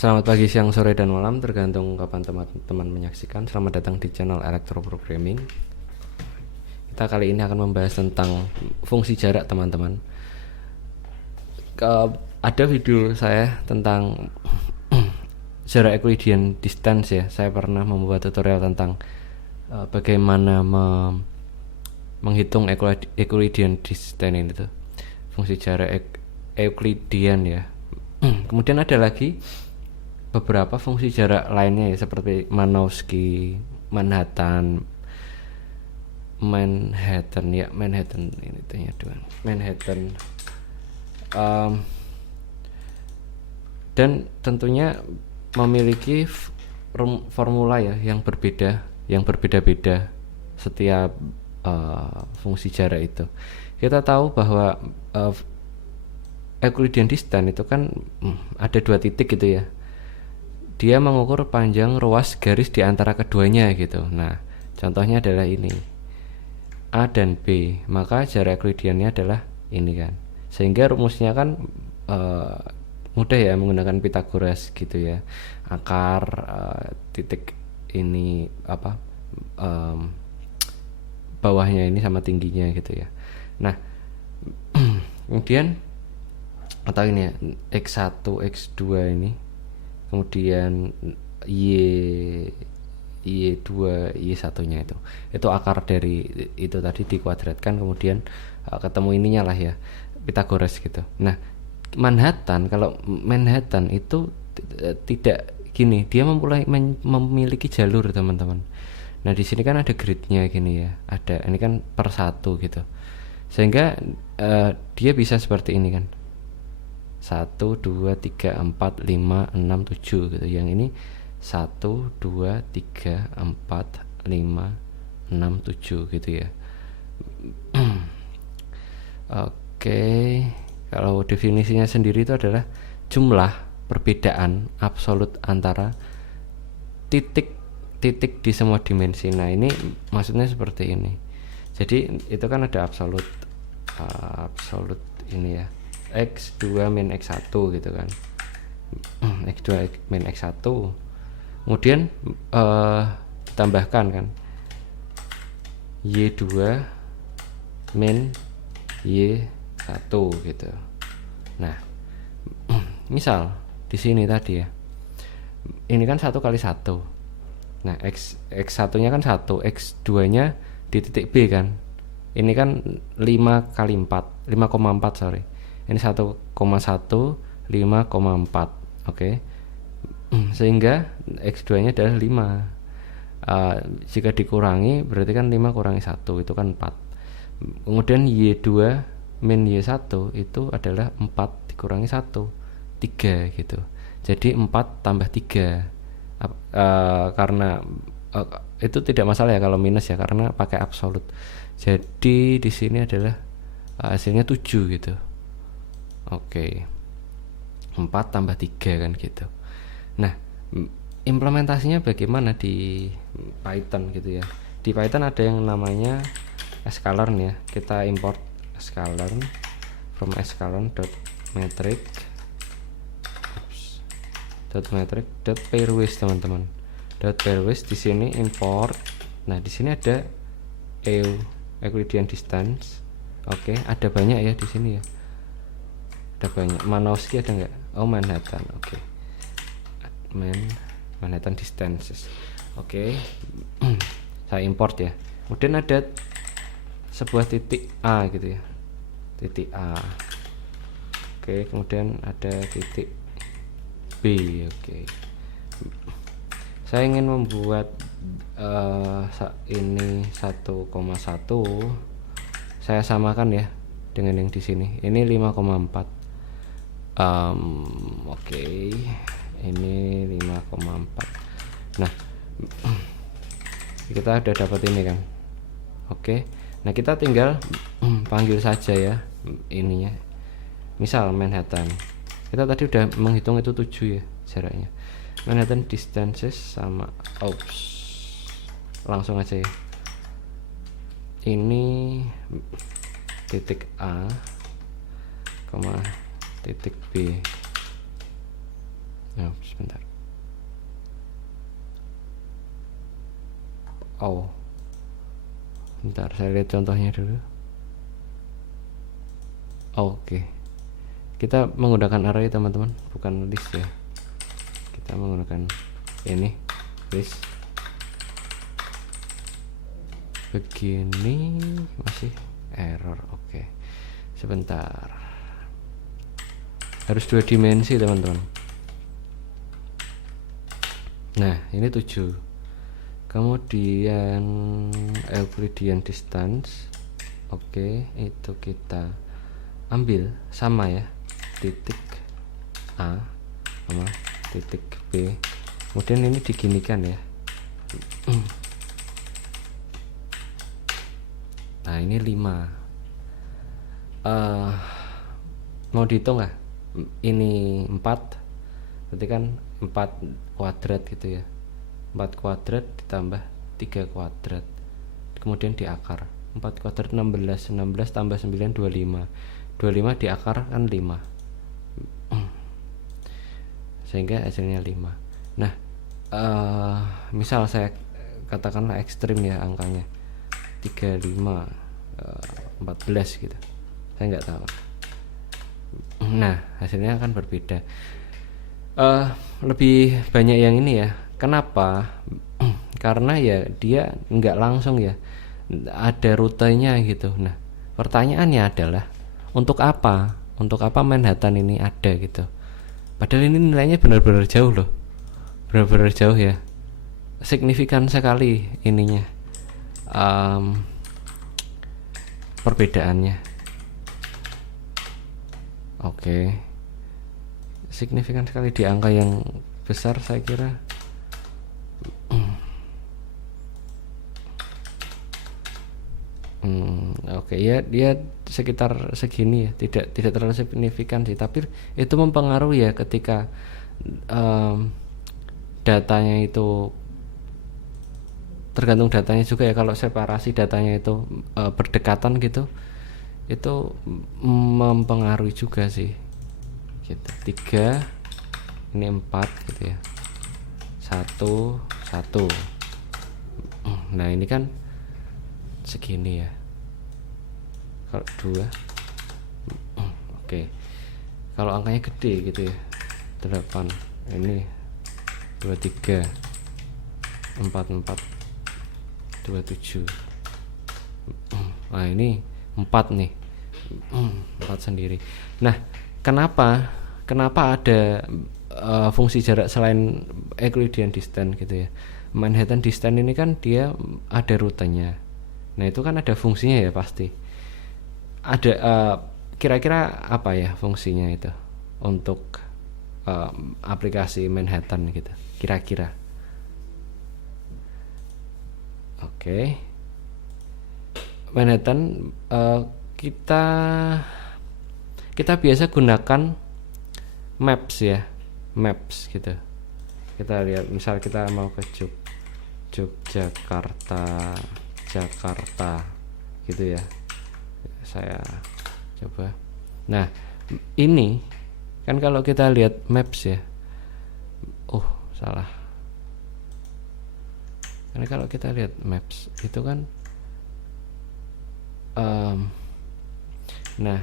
Selamat pagi, siang, sore, dan malam, tergantung kapan teman-teman menyaksikan. Selamat datang di channel Electro Programming. Kita kali ini akan membahas tentang fungsi jarak, teman-teman. Ada video saya tentang jarak Euclidean distance ya. Saya pernah membuat tutorial tentang bagaimana menghitung Euclidean distance ini tuh. Fungsi jarak Euclidean ya. Kemudian ada lagi beberapa fungsi jarak lainnya ya, seperti Manowski, Manhattan ini tanya dua Manhattan, dan tentunya memiliki formula ya yang berbeda-beda setiap fungsi jarak itu. Kita tahu bahwa Euclidean distance itu kan ada dua titik gitu ya. Dia mengukur panjang ruas garis di antara keduanya gitu. Nah, contohnya adalah ini, A dan B. Maka jarak Euclideannya adalah ini kan. Sehingga rumusnya kan mudah ya, menggunakan Pythagoras gitu ya. Akar titik ini bawahnya ini sama tingginya gitu ya. Nah, kemudian atau ini ya, X1, X2 ini, kemudian Y2, Y1 nya itu akar dari itu tadi dikuadratkan, kemudian ketemu ininya lah ya, Pythagoras gitu. Nah, kalau Manhattan itu tidak gini, dia memiliki jalur, teman-teman. Nah, di sini kan ada gridnya gini ya, ada ini kan per satu gitu, sehingga dia bisa seperti ini kan, 1, 2, 3, 4, 5, 6, 7 gitu. Yang ini 1, 2, 3, 4, 5, 6, 7 gitu ya. Oke, kalau definisinya sendiri itu adalah jumlah perbedaan absolut antara titik-titik di semua dimensi. Nah, ini maksudnya seperti ini. Jadi itu kan ada absolut ini ya, X2 min X1 gitu kan. X2 min X1, kemudian ditambahkan kan Y2 min Y1 gitu. Nah, misal di sini tadi ya, ini kan 1 kali 1. Nah, X1 nya kan 1, X2 nya di titik B kan, ini kan 5 kali 4, 5,4 sorry. Ini 1,1, 5,4. Oke. Sehingga X2 nya adalah 5. Jika dikurangi berarti kan 5 kurangi 1 itu kan 4. Kemudian Y2 min Y1 itu adalah 4 dikurangi 1, 3 gitu. Jadi 4 tambah 3. Karena itu tidak masalah ya kalau minus ya, karena pakai absolut. Jadi di sini adalah hasilnya 7 gitu. Oke. 4 tambah 3 kan gitu. Nah, implementasinya bagaimana di Python gitu ya. Di Python ada yang namanya sklearn ya. Kita import sklearn from sklearn.metric .pairwise, teman-teman. .pairwise di sini import. Nah, di sini ada Euclidean distance. Oke, ada banyak ya di sini ya. Ada banyak. Manowski ada nggak? Oh, Manhattan. Oke. Manhattan distances. Oke. Saya import ya. Kemudian ada sebuah titik A gitu ya. Titik A. Oke, kemudian ada titik B. Oke. Saya ingin membuat ini 1,1. Saya samakan ya dengan yang di sini. Ini 5,4. Oke, ini 5,4. Nah, kita udah dapat ini kan. Oke. Nah, kita tinggal panggil saja ya ininya. Misal Manhattan. Kita tadi udah menghitung itu 7 ya jaraknya. Manhattan distances sama langsung aja ya. Ini titik A, titik B. Sebentar. Bentar, saya lihat contohnya dulu. Oke. Kita menggunakan array teman-teman, bukan list ya. Kita menggunakan ini list. Begini masih error. Oke. Sebentar. Harus 2 dimensi teman-teman. Nah, ini 7. Kemudian Euclidean distance. Oke, itu kita ambil sama ya, titik A sama titik B. Kemudian ini diginikan ya. Nah, ini 5. Mau dihitung nggak? Ini 4. Berarti kan 4 kuadrat gitu ya. 4 kuadrat ditambah 3 kuadrat. Kemudian di akar. 4 kuadrat 16. 16 tambah 9 25. 25 di akar kan 5. Sehingga hasilnya 5. Nah, misal saya katakanlah ekstrim ya angkanya. 35 14 gitu. Saya nggak tahu. Nah, hasilnya akan berbeda. Lebih banyak yang ini ya. Kenapa? Karena ya dia nggak langsung ya, ada rutenya gitu. Nah, pertanyaannya adalah untuk apa? Untuk apa Manhattan ini ada gitu? Padahal ini nilainya benar-benar jauh loh, benar-benar jauh ya, signifikan sekali ininya, perbedaannya. Oke, signifikan sekali di angka yang besar saya kira. Oke, ya dia sekitar segini ya, tidak terlalu signifikan sih, tapi itu mempengaruhi ya ketika datanya itu, tergantung datanya juga ya. Kalau separasi datanya itu berdekatan gitu, itu mempengaruhi juga sih gitu. 3 ini 4 gitu ya, 1. Nah, ini kan segini ya. Kalau 2 oke. Kalau angkanya gede gitu ya, 8 ini 23 44 27. Nah, ini 4 nih. 4 sendiri. Nah, kenapa ada fungsi jarak selain Euclidean distance gitu ya? Manhattan distance ini kan dia ada rutenya. Nah, itu kan ada fungsinya ya pasti. Ada kira-kira apa ya fungsinya itu untuk aplikasi Manhattan gitu, kira-kira? Oke. Manhattan kita biasa gunakan maps ya, maps gitu. Kita lihat, misal kita mau ke Yogyakarta, Jakarta gitu ya. Saya coba. Nah, ini kan kalau kita lihat maps ya. Salah. Karena kalau kita lihat maps itu kan nah,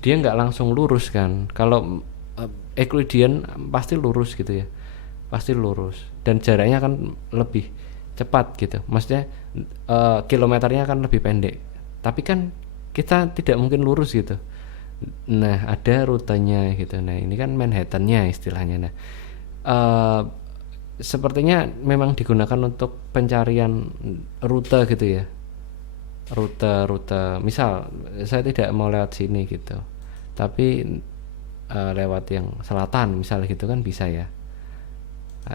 dia nggak langsung lurus kan. Kalau Euclidean pasti lurus gitu ya, pasti lurus, dan jaraknya kan lebih cepat gitu. Maksudnya kilometernya kan lebih pendek, tapi kan kita tidak mungkin lurus gitu. Nah, ada rutenya gitu. Nah, ini kan Manhattannya istilahnya. Nah, sepertinya memang digunakan untuk pencarian rute gitu ya, rute misal saya tidak mau lewat sini gitu, tapi lewat yang selatan misal gitu kan bisa ya,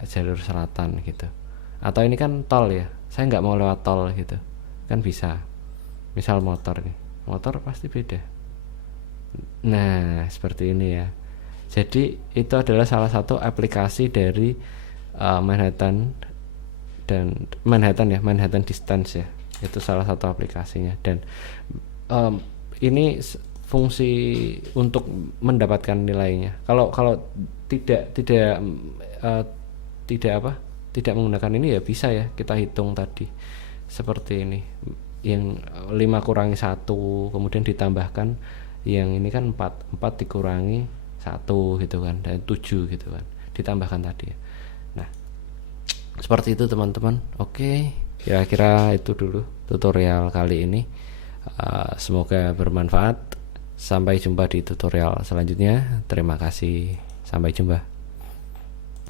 jalur selatan gitu. Atau ini kan tol ya, saya nggak mau lewat tol gitu kan bisa. Misal motor pasti beda. Nah, seperti ini ya. Jadi itu adalah salah satu aplikasi dari Manhattan Manhattan distance ya. Itu salah satu aplikasinya. Dan ini fungsi untuk mendapatkan nilainya. Kalau tidak eh, tidak apa tidak menggunakan ini ya bisa ya kita hitung tadi seperti ini, yang 5 kurangi 1 kemudian ditambahkan yang ini kan 4 dikurangi 1 gitu kan, dan 7 gitu kan ditambahkan tadi ya. Nah seperti itu teman-teman. Oke, kira-kira itu dulu tutorial kali ini. Semoga bermanfaat. Sampai jumpa di tutorial selanjutnya. Terima kasih, sampai jumpa.